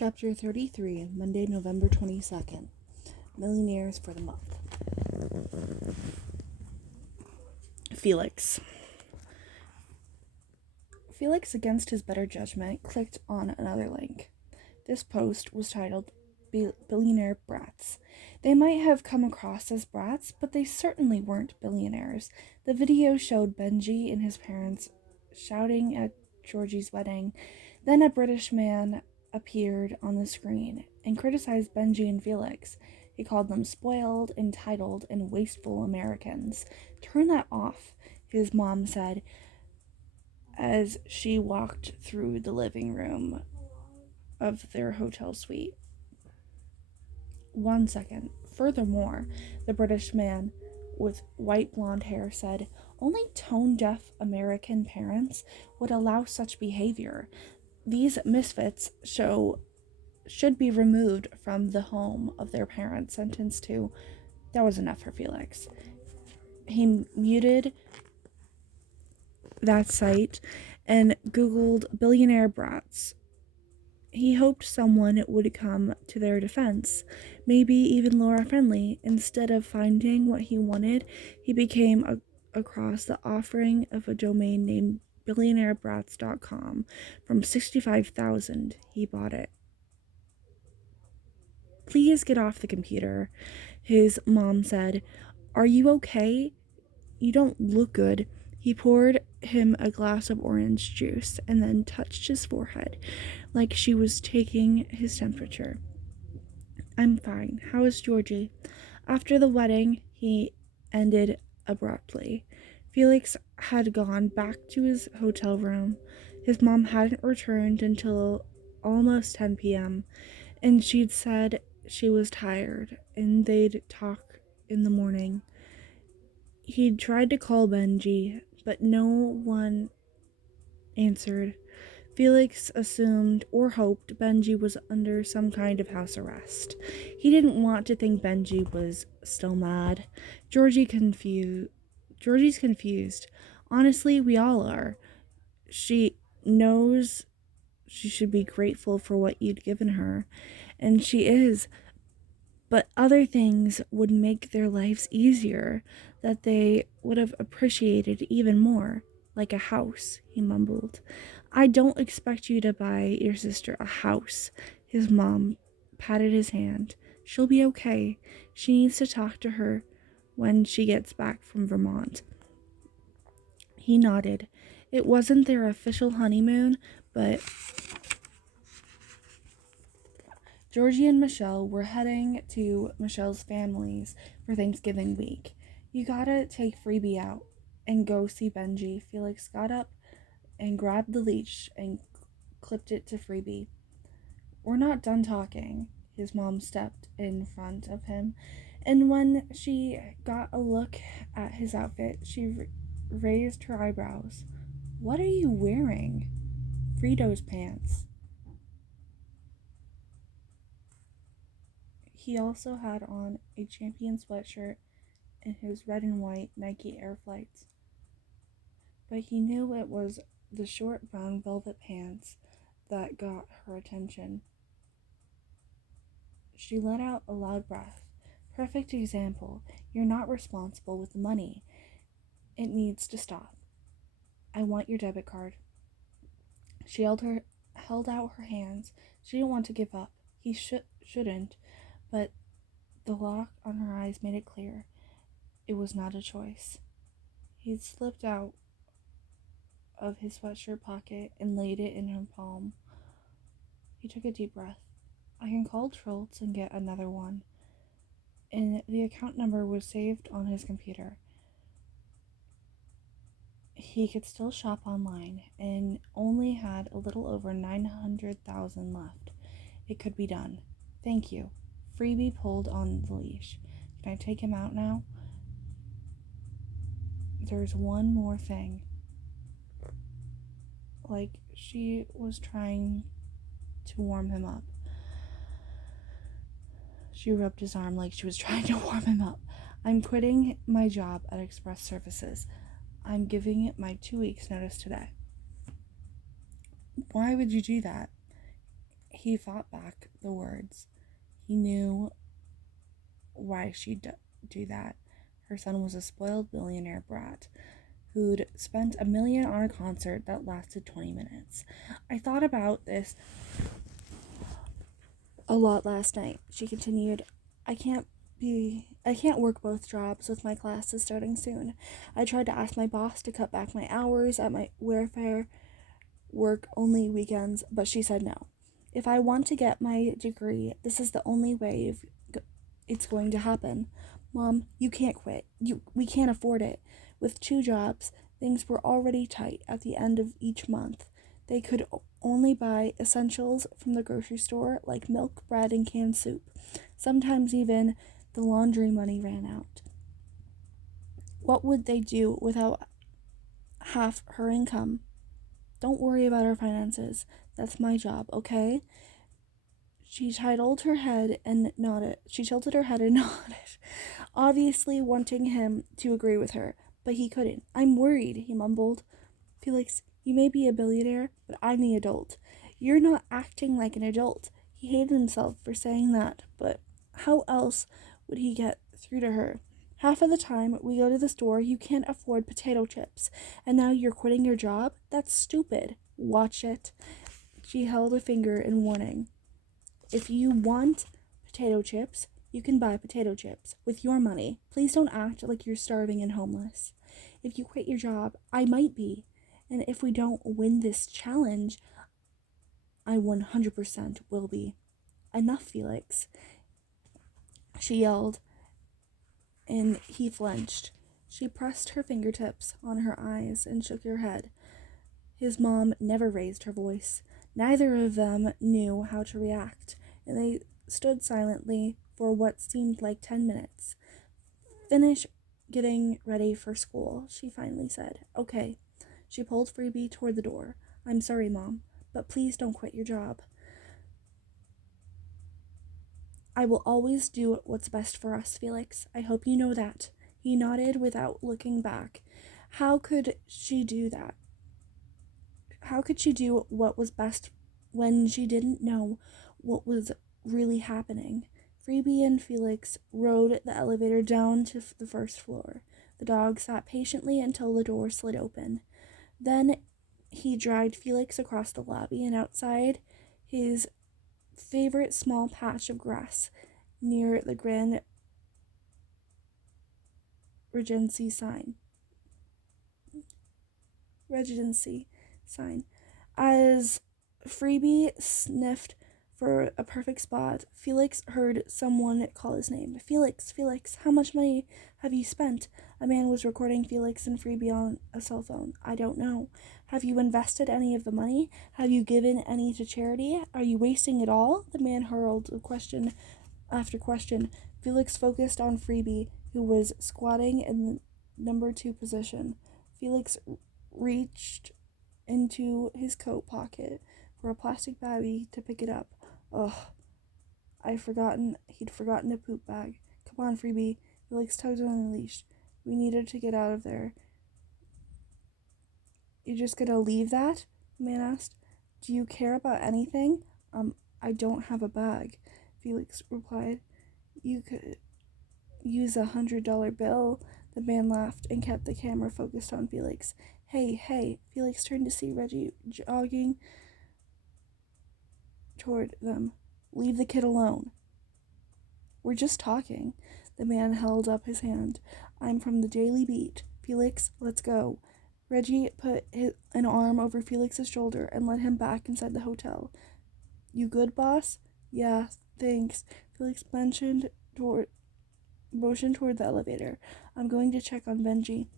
Chapter 33, Monday, November 22nd. Millionaires for the month. Felix, against his better judgment, clicked on another link. This post was titled Billionaire Brats. They might have come across as brats, but they certainly weren't billionaires. The video showed Benji and his parents shouting at Georgie's wedding. Then a British man appeared on the screen and criticized Benji and Felix. He called them spoiled, entitled, and wasteful Americans. "Turn that off," his mom said as she walked through the living room of their hotel suite. 1 second. Furthermore, the British man with white blonde hair said, "Only tone-deaf American parents would allow such behavior. These misfits should be removed from the home of their parents." Sentenced to. That was enough for Felix. He muted that site and Googled billionaire brats. He hoped someone would come to their defense, maybe even Laura Friendly. Instead of finding what he wanted, he became across the offering of a domain named billionairebrats.com. From $65,000, he bought it. "Please get off the computer," his mom said. "Are you okay? You don't look good." He poured him a glass of orange juice and then touched his forehead like she was taking his temperature. "I'm fine. How is Georgie?" After the wedding, he ended abruptly. Felix had gone back to his hotel room. His mom hadn't returned until almost 10 p.m., and she'd said she was tired and they'd talk in the morning. He'd tried to call Benji, but no one answered. Felix assumed or hoped Benji was under some kind of house arrest. He didn't want to think Benji was still mad. Georgie's confused. Honestly, we all are. She knows she should be grateful for what you'd given her, and she is. But other things would make their lives easier, that they would have appreciated even more. Like a house, he mumbled. "I don't expect you to buy your sister a house." His mom patted his hand. "She'll be okay. She needs to talk to her when she gets back from Vermont." He nodded. It wasn't their official honeymoon, but Georgie and Michelle were heading to Michelle's family's for Thanksgiving week. "You gotta take Freebie out and go see Benji." Felix got up and grabbed the leash and clipped it to Freebie. "We're not done talking." His mom stepped in front of him, and when she got a look at his outfit, she raised her eyebrows. "What are you wearing?" "Frito's pants." He also had on a Champion sweatshirt and his red and white Nike Air Flights. But he knew it was the short brown velvet pants that got her attention. She let out a loud breath. "Perfect example. You're not responsible with the money. It needs to stop. I want your debit card." She held out her hands. She didn't want to give up. He shouldn't, but the lock on her eyes made it clear. It was not a choice. He slipped out of his sweatshirt pocket and laid it in her palm. He took a deep breath. "I can call Trolls and get another one." And the account number was saved on his computer. He could still shop online and only had a little over 900,000 left. It could be done. "Thank you." Freebie pulled on the leash. "Can I take him out now?" "There's one more thing." Like she was trying to warm him up. She rubbed his arm like she was trying to warm him up. "I'm quitting my job at Express Services. I'm giving it my 2 weeks notice today." "Why would you do that?" He fought back the words. He knew why she'd do that. Her son was a spoiled billionaire brat who'd spent $1 million on a concert that lasted 20 minutes. I thought about this a lot last night, she continued. I can't work both jobs with my classes starting soon. I tried to ask my boss to cut back my hours at my welfare work only weekends, but she said no. If I want to get my degree, this is the only way it's going to happen. Mom, you can't quit. We can't afford it. With 2 jobs, things were already tight at the end of each month. They could only buy essentials from the grocery store like milk, bread, and canned soup. Sometimes even the laundry money ran out. What would they do without half her income? Don't worry about our finances. That's my job, okay? She tilted her head and nodded, obviously wanting him to agree with her, but he couldn't. I'm worried, he mumbled. Felix, you may be a billionaire, but I'm the adult. You're not acting like an adult. He hated himself for saying that, but how else would he get through to her? Half of the time we go to the store, you can't afford potato chips, and now you're quitting your job? That's stupid. Watch it. She held a finger in warning. If you want potato chips, you can buy potato chips with your money. Please don't act like you're starving and homeless. If you quit your job, I might be. And if we don't win this challenge, I 100% will be. Enough, Felix, she yelled, and he flinched. She pressed her fingertips on her eyes and shook her head. His mom never raised her voice. Neither of them knew how to react, and they stood silently for what seemed like 10 minutes. Finish getting ready for school, she finally said. Okay. She pulled Freebie toward the door. I'm sorry, Mom, but please don't quit your job. I will always do what's best for us, Felix. I hope you know that. He nodded without looking back. How could she do that? How could she do what was best when she didn't know what was really happening? Freebie and Felix rode the elevator down to the first floor. The dog sat patiently until the door slid open. Then he dragged Felix across the lobby and outside his favorite small patch of grass near the Grand Regency sign. As Freebie sniffed for a perfect spot, Felix heard someone call his name. Felix, how much money have you spent? A man was recording Felix and Freebie on a cell phone. I don't know. Have you invested any of the money? Have you given any to charity? Are you wasting it all? The man hurled question after question. Felix focused on Freebie, who was squatting in the number 2 position. Felix reached into his coat pocket for a plastic baggie to pick it up. Ugh, he'd forgotten a poop bag. Come on, Freebie. Felix tugged on the leash. We needed to get out of there. You're just gonna leave that? The man asked. Do you care about anything? I don't have a bag, Felix replied. You could use $100 bill. The man laughed and kept the camera focused on Felix. Hey, Felix turned to see Reggie jogging toward them. Leave the kid alone. We're just talking. The man held up his hand. I'm from the Daily Beat. Felix, let's go. Reggie put an arm over Felix's shoulder and led him back inside the hotel. You good, boss? Yeah, thanks. Felix motioned toward the elevator. I'm going to check on Benji.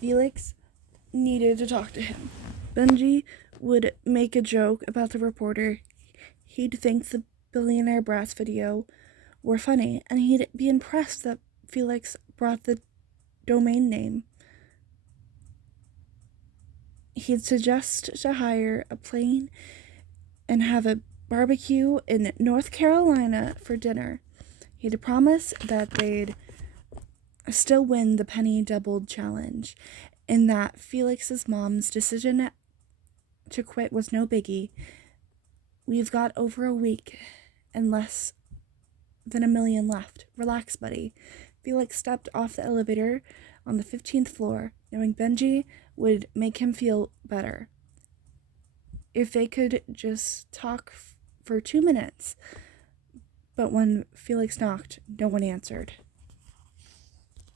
Felix needed to talk to him. Benji would make a joke about the reporter. He'd think the Billionaire Brats video were funny, and he'd be impressed that Felix brought the domain name. He'd suggest to hire a plane and have a barbecue in North Carolina for dinner. He'd promise that they'd still win the penny doubled challenge, and that Felix's mom's decision to quit was no biggie. We've got over a week and less than $1 million left. Relax, buddy. Felix stepped off the elevator on the 15th floor, knowing Benji would make him feel better. If they could just talk for 2 minutes. But when Felix knocked, no one answered.